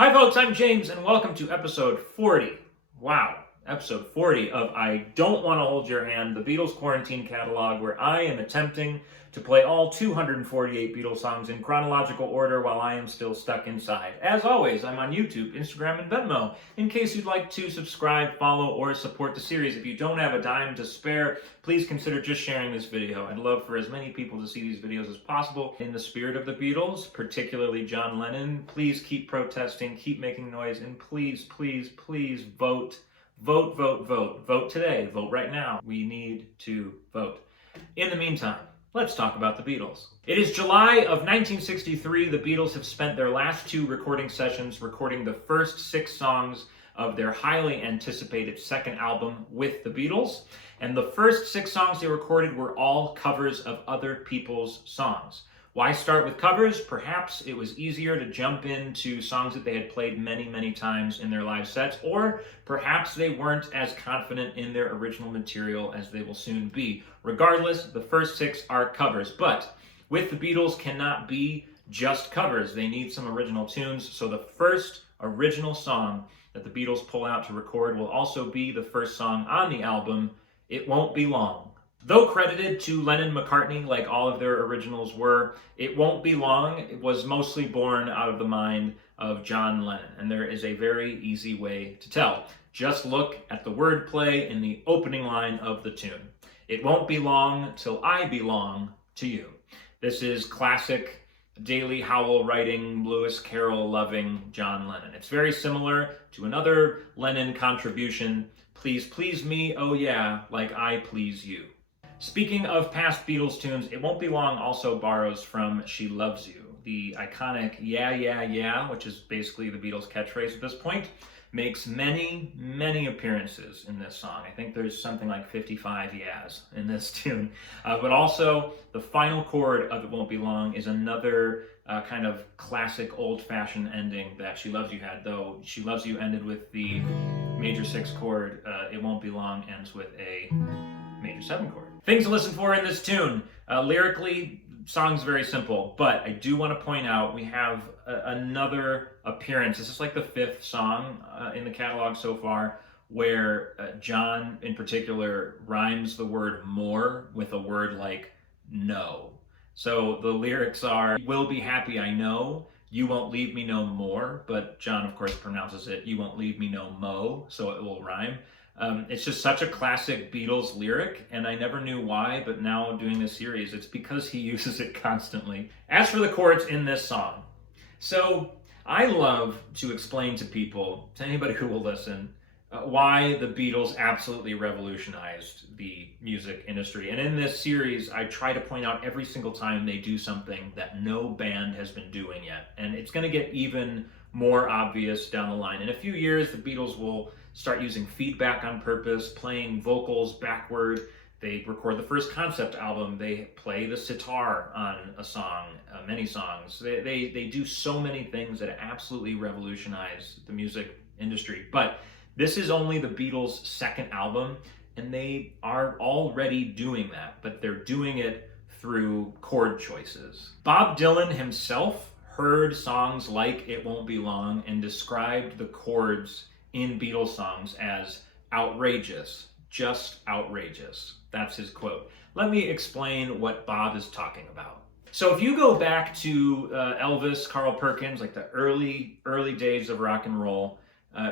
Hi folks, I'm James and welcome to episode 40. Wow, episode 40 of I Don't Want to Hold Your Hand, the Beatles Quarantine catalog, where I am attempting to play all 248 Beatles songs in chronological order while I am still stuck inside. As always, I'm on YouTube, Instagram, and Venmo, in case you'd like to subscribe, follow, or support the series. If you don't have a dime to spare, please consider just sharing this video. I'd love for as many people to see these videos as possible. In the spirit of the Beatles, particularly John Lennon, please keep protesting, keep making noise, and please, please, please vote. Vote, vote, vote. Vote today. Vote right now. We need to vote. In the meantime, let's talk about the Beatles. It is July of 1963. The Beatles have spent their last two recording sessions recording the first 6 songs of their highly anticipated second album, With the Beatles. And the first 6 songs they recorded were all covers of other people's songs. Why start with covers? Perhaps it was easier to jump into songs that they had played many, many times in their live sets, or perhaps they weren't as confident in their original material as they will soon be. Regardless, the first 6 are covers, but With the Beatles cannot be just covers. They need some original tunes, so the first original song that the Beatles pull out to record will also be the first song on the album, It Won't Be Long. Though credited to Lennon-McCartney like all of their originals were, It Won't Be Long it was mostly born out of the mind of John Lennon, and there is a very easy way to tell. Just look at the wordplay in the opening line of the tune. It won't be long till I belong to you. This is classic Daily Howell writing, Lewis Carroll loving John Lennon. It's very similar to another Lennon contribution, Please Please Me, Oh Yeah, Like I Please You. Speaking of past Beatles tunes, It Won't Be Long also borrows from She Loves You. The iconic Yeah, Yeah, Yeah, which is basically the Beatles' catchphrase at this point, makes many, many appearances in this song. I think there's something like 55 yeahs in this tune. But also, the final chord of It Won't Be Long is another kind of classic old-fashioned ending that She Loves You had, though She Loves You ended with the major 6 chord. It Won't Be Long ends with a major 7 chord. Things to listen for in this tune. Lyrically, song's very simple, but I do want to point out we have another appearance. This is like the 5th song in the catalog so far, where John in particular rhymes the word more with a word like no. So the lyrics are, "Will be happy, I know. You won't leave me no more," but John, of course, pronounces it, "You won't leave me no mo," so it will rhyme. It's just such a classic Beatles lyric, and I never knew why, but now doing this series, it's because he uses it constantly. As for the chords in this song, so I love to explain to people, to anybody who will listen, why the Beatles absolutely revolutionized the music industry. And in this series, I try to point out every single time they do something that no band has been doing yet. And it's going to get even more obvious down the line. In a few years, the Beatles will start using feedback on purpose, playing vocals backward. They record the first concept album. They play the sitar on a song, many songs. They do so many things that absolutely revolutionize the music industry. But this is only the Beatles' second album, and they are already doing that, but they're doing it through chord choices. Bob Dylan himself heard songs like It Won't Be Long and described the chords in Beatles songs as outrageous, just outrageous. That's his quote. Let me explain what Bob is talking about. So if you go back to Elvis, Carl Perkins, like the early days of rock and roll,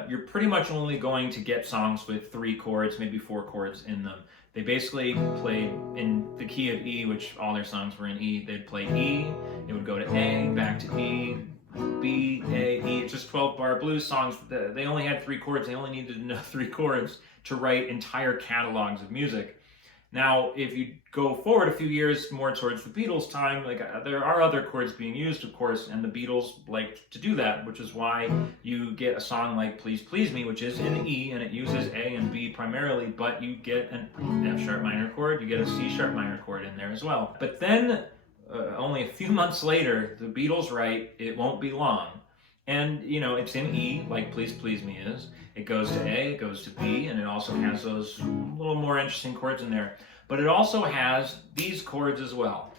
you're pretty much only going to get songs with 3 chords, maybe 4 chords in them. They basically played in the key of E, which all their songs were in E. They'd play E, it would go to A, back to E, B, A, E. It's just 12-bar blues songs. They only had 3 chords. They only needed to know 3 chords to write entire catalogs of music. Now, if you go forward a few years more towards the Beatles' time, there are other chords being used, of course, and the Beatles liked to do that, which is why you get a song like Please Please Me, which is in E, and it uses A and B primarily, but you get an F sharp minor chord, you get a C sharp minor chord in there as well. But then, only a few months later, the Beatles write It Won't Be Long. And, it's in E, like Please Please Me is. It goes to A, it goes to B, and it also has those little more interesting chords in there. But it also has these chords as well.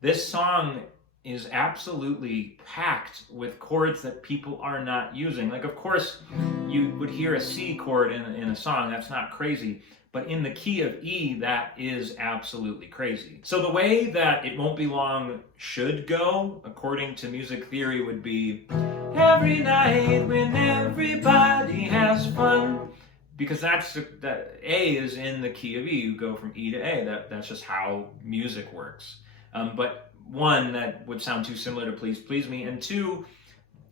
This song is absolutely packed with chords that people are not using. Like, of course, you would hear a C chord in a song, that's not crazy. But in the key of E, that is absolutely crazy. So the way that It Won't Be Long should go, according to music theory, would be every night when everybody has fun. Because that A is in the key of E. You go from E to A. That's just how music works. But one, that would sound too similar to Please Please Me, and two,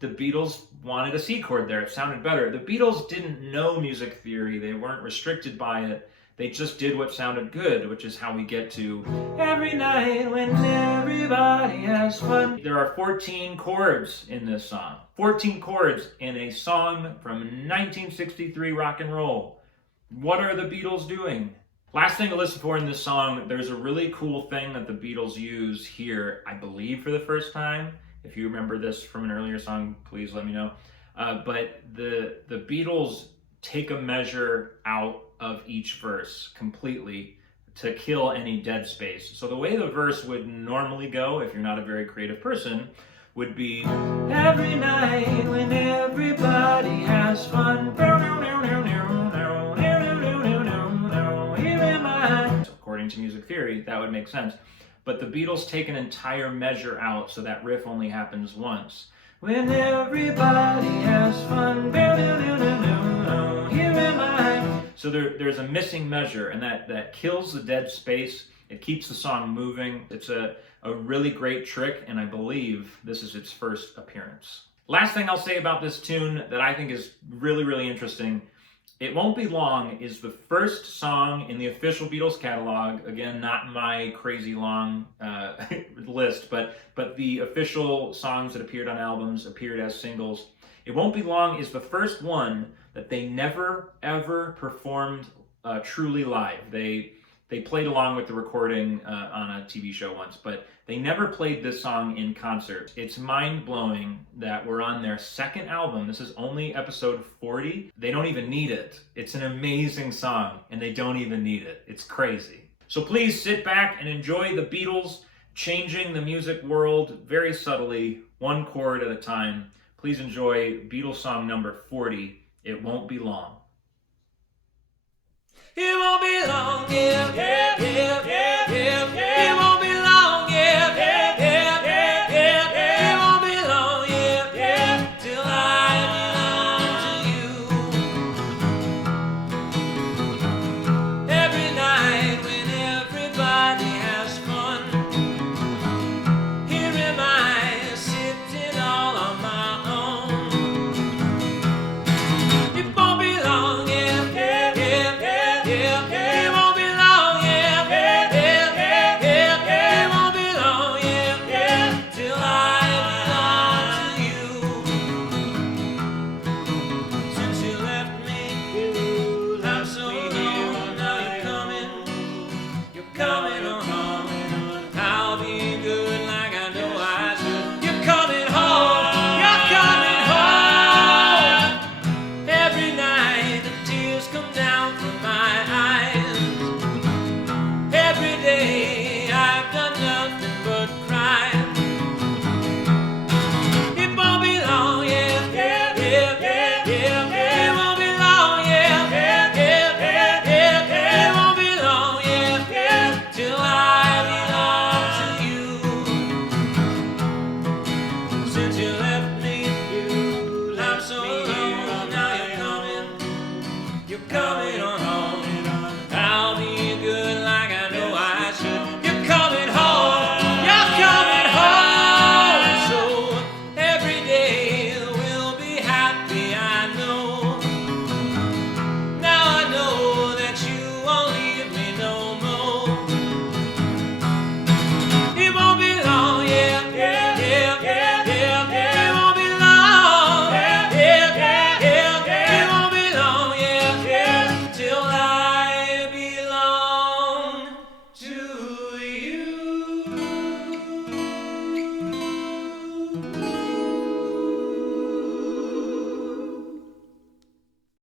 the Beatles wanted a C chord there. It sounded better. The Beatles didn't know music theory. They weren't restricted by it. They just did what sounded good, which is how we get to every night when everybody has fun. There are 14 chords in this song. 14 chords in a song from 1963 rock and roll. What are the Beatles doing? Last thing to listen for in this song, there's a really cool thing that the Beatles use here, I believe for the first time. If you remember this from an earlier song, please let me know. But the Beatles take a measure out of each verse completely to kill any dead space. So the way the verse would normally go, if you're not a very creative person, would be every night when everybody has fun. According to music theory, that would make sense. But the Beatles take an entire measure out, so that riff only happens once. When everybody has fun, here am I. So there's a missing measure, and that kills the dead space. It keeps the song moving. It's a really great trick, and I believe this is its first appearance. Last thing I'll say about this tune that I think is really, really interesting, It Won't Be Long is the first song in the official Beatles catalog. Again, not my crazy long list, but the official songs that appeared on albums, appeared as singles. It Won't Be Long is the first one that they never, ever performed truly live. They played along with the recording on a TV show once, but they never played this song in concert. It's mind-blowing that we're on their second album. This is only episode 40. They don't even need it. It's an amazing song, and they don't even need it. It's crazy. So please sit back and enjoy the Beatles changing the music world very subtly, one chord at a time. Please enjoy Beatles song number 40, It Won't Be Long. It won't be long, yeah, yeah, yeah, yeah, yeah, yeah.